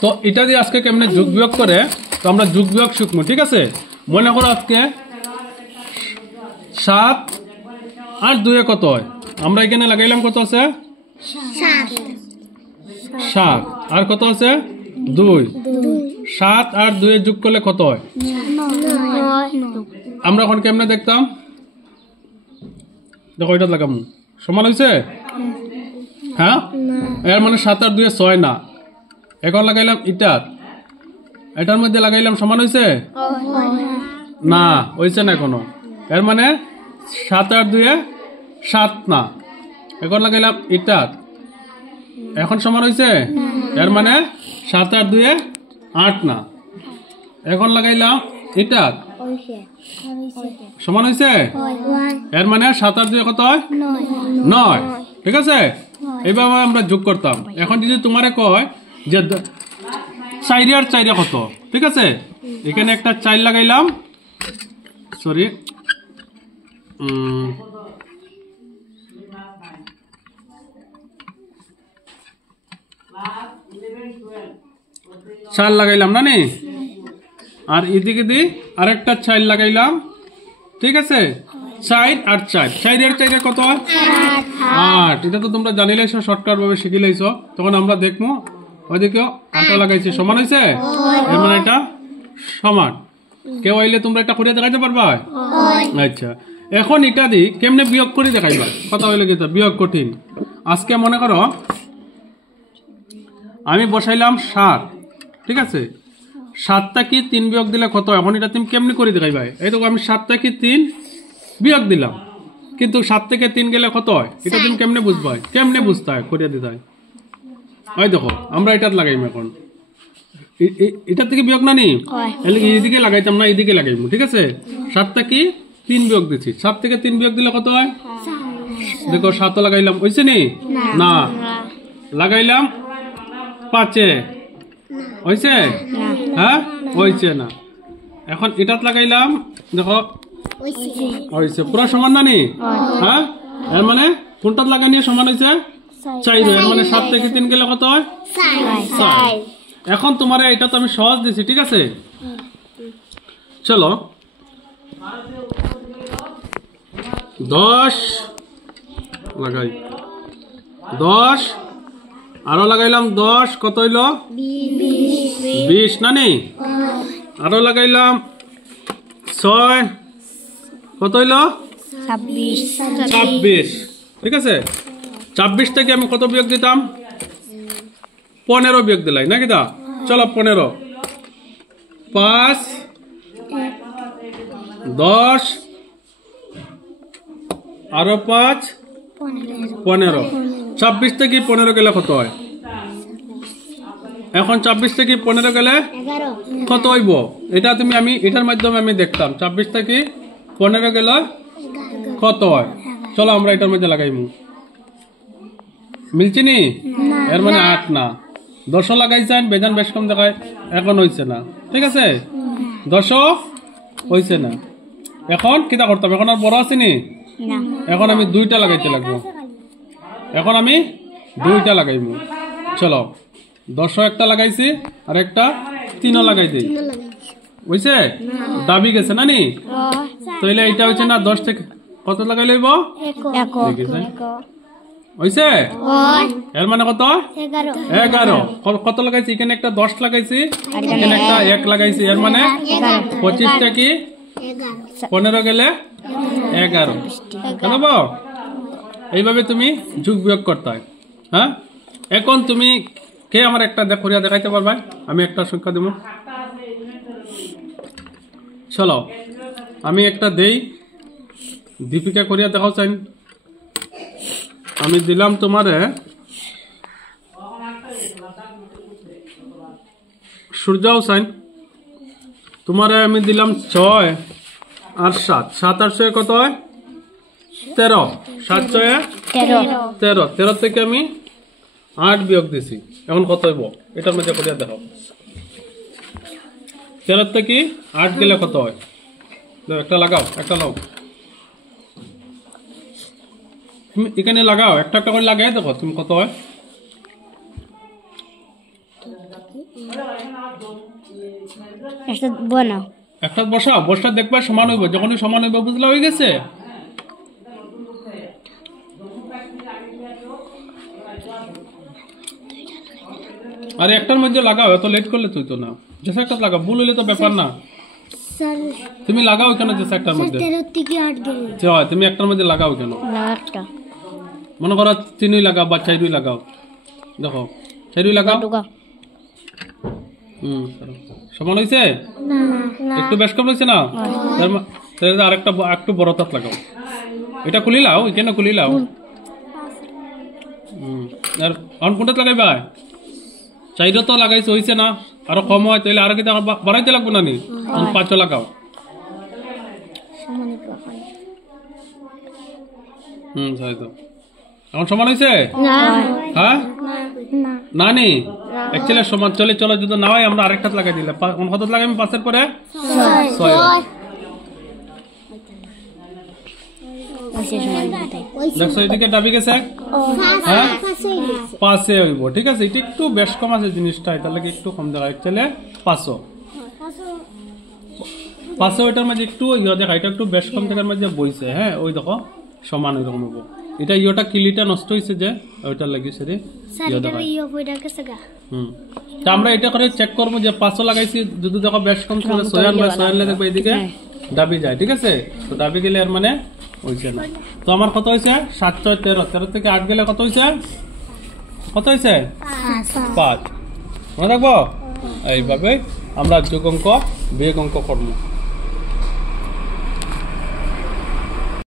তো এটা দিয়ে আজকে কেমনে যোগ বিয়োগ করে, তো আমরা যোগ বিয়োগ শিখবো, ঠিক আছে? মনে করো আজকে 7 আর 2 কত হয়? আমরা এখানে লাগাইলাম কত আছে? 7 আর কত আছে? 2। 7 আর 2 যোগ করলে কত হয়? আমরা এখন কেমনে দেখতাম? দেখো এটা লাগাম, সমান হয়েছে? হ্যাঁ, এর মানে 7 আর 2 6 না। এখন লাগাইলাম এটার মধ্যে লাগাইলাম, সমান হয়েছে? না, হয়েছে না এখনো। এর মানে 7 আর 2 7 না। এখন লাগাইলাম এখন সমান হয়েছে? এর মানে 7 আর 2 8 না। এখন লাগাইলাম সমান হয়েছে? এর মানে 7 আর 2 কত হয়? 9। ঠিক আছে, এইভাবে আমরা যোগ করতাম। এখন যদি তোমারে কয় যে 4 আর 4 কত, ঠিক আছে, এখানে একটা 4 লাগাইলাম, সরি 4 লাগাইলাম না নি, আর এদিকে দি আরেকটা 4 লাগাইলাম, ঠিক আছে? 4 আর 4, 4 আর 4 কত? 8। এটা তো তোমরা জানিলেছো, শর্টকাট ভাবে শিখিলেছো। তখন আমরা দেখবো ওইদিকে 8 লাগাইছি, সমান হয়েছে? এর মানে এটা সমান। কেউ আইলে তোমরা এটা করে দেখাইতে পারবা? আচ্ছা, এখন এটা দি কেমনে বিয়োগ করে দেখাইবা? কথা হইলে কি বিয়োগ কঠিন। আজকে মনে করো আমি বসাইলাম 7, ঠিক আছে? 7 থেকে 3 বিয়োগ দিলে কত? এখন এটা তুমি কেমনে করে দেখাইবা? এই তো আমি 7 থেকে 3 বিয়োগ দিলাম, কিন্তু 7 থেকে 3 গেলে কত হয়? এটা তুমি কেমনে বুঝবা? কেমনে বুঝতে হয়? করিয়া দিতে হয়। ওই দেখো আমরা এটা লাগাইম, এখন এটা থেকে বিয়োগ না নি, এইদিকে লাগাইতাম না, এইদিকে লাগাইম, ঠিক আছে? 7 থেকে 3 বিয়োগ দিচ্ছি, 7 থেকে 3 বিয়োগ দিলে কত হয়? দেখো 7 লাগাইলাম, হয়েছে নি? না। লাগাইলাম 5, হয়েছে? হ্যাঁ, হয়েছে না। এখন এটাত লাগাইলাম, দেখো হয়েছে, পুরা সমান না নি? হ্যাঁ, এর মানে কোনটাত লাগানি সমান হয়েছে? 4। এর মানে 7 থেকে 3 গেলে কত হয়? 4। এখন তোমার এটা তো আমি সহজ দিছি, ঠিক আছে? চলো 10 লাগাই, 10 আরো লাগাইলাম 10, কত হইলো? 20 না নি? আরো লাগাইলাম 6, কত হইলো? 26। ঠিক আছে, 26 থেকে আমি কত বিয়োগ দিতাম? 15 বিয়োগ দিলাই নাকি? দা চলো 15, 5, 10 আরো 5, 15। 26 থেকে 15 গেলে কত হয়? এখন 26 থেকে 15 গেলে কত হইব? এটা তুমি আমি এটার মাধ্যমে আমি দেখতাম 26 থেকে 15 গেলে কত হয়। চলো আমরা এটার মধ্যে লাগাইমু, মিলছে নি? এর মানে 8 না। 10 লাগাইছেন, বেজান বেশ কম দেখায়, এখন হইছে না, ঠিক আছে? 10 হইছে না। এখন কিটা করতাম? এখন আর বড় আছে নি? এখন আমি 2টা লাগাইতে লাগবো। এখন আমি 2টা লাগাইবো। চলো 10 একটা লাগাইছি, আর একটা 3 লাগাই দিই, বুঝছে? দাবি গেছে না নি? তাইলে এটা হইছে না 10 থেকে কত লাগাই লইব? হইছে? এর মানে কত? 11। কত লাগাইছি? এখানে একটা 10 লাগাইছি, এখানে একটা 1 লাগাইছি, এর মানে 25 থেকে 15 গেলে 11। কেন? এইভাবে তুমি যোগ বিয়োগ করতে হয়। হ্যাঁ, এখন তুমি কে আমার একটা করিয়া দেখাইতে পারবা? আমি একটা সংখ্যা দেব। চলো আমি একটা দেই, দীপিকা করিয়া দেখাও চাই। আমি দিলাম তোমারে সূর্যাও সাইন, তোমারে আমি দিলাম 6 আর 7। 7 আর 6 কত হয়? 13। 7 6 13। 13 থেকে আমি 8 বিয়োগ দিছি, এখন কত হইব? এটার মধ্যে করিয়া দেখাও। 13 থেকে 8 গেলে কত হয়? একটা লাগাও, একটা লাও, তুমি এখানে লাগাও, একটা একটা করে লাগাই দেখো তুমি কত হয়। একটা বানাও একটা বসাও, বসটা দেখবা সমান হইব, যখনই সমান হইব বুঝলা হয়ে গেছে। আরে একটার মধ্যে লাগাও, এত লেট করলে তুই তো না, যেসা একটা লাগাও, ভুল হইলে তো ব্যাপার না, স্যার তুমি লাগাও কেন যেসা একটার মধ্যে, 13 থেকে 8 গেল হয় তুমি একটার মধ্যে লাগাও কেন, একটা মনে করো 3 লাগাও বা 4 লাগাও, দেখো 4 লাগাও, সমান হয়েছে, একটু বেশ কম হয়েছে না, তাহলে আরেকটা একটু বড় তাপ লাগাও, এটা খুলি লাও, এখানে খুলি লাও, আর অন কোনটা লাগাইবা, 4 তো লাগাইছো হয়েছে না, আরো কম হয় তাহলে আরো কিন্তু বাড়াইতে লাগবে না নি, 5 লাগাও, তাই তো এখন সমান হয়েছে, হ্যাঁ না নি অ্যাকচুয়ালি সমান, চলে চলো যদি না হয় আমরা আরেকটা লাগাই দিলাম, কত লাগাই আমি 5 পরে 6, দেখছো এদিকে ডাবি গেছে, হ্যাঁ 5 হইব, ঠিক আছে, এটা একটু বেশ কম আছে জিনিসটা, এটা লাগে একটু কম দেখা, অ্যাকচুয়ালি 500 ওইটার মাঝে একটু ইয়ে দেখা, এটা একটু বেশ কম টাকার মাঝে বইছে, হ্যাঁ ওই দেখো সমান ওইরকম হবো, এটা ইয়েটা কিলিটা নষ্ট হয়েছে যে ওইটার লাগিয়েছে রে, তা আমরা এটা করে চেক করবো যে 500 লাগাইছি, যদি দেখো বেশ কম ছিল 6 দেখবো এদিকে ডাবি যায়, ঠিক আছে, তো ডাবি গেলে আর মানে হয়েছে না, তো আমার কত হয়েছে 7 6 13, 13 থেকে 8 গেলে কত হয়েছে, কত হয়েছে 5, মনে রাখবো, এইভাবে আমরা যোগ অঙ্ক বিয়োগ অঙ্ক করবো।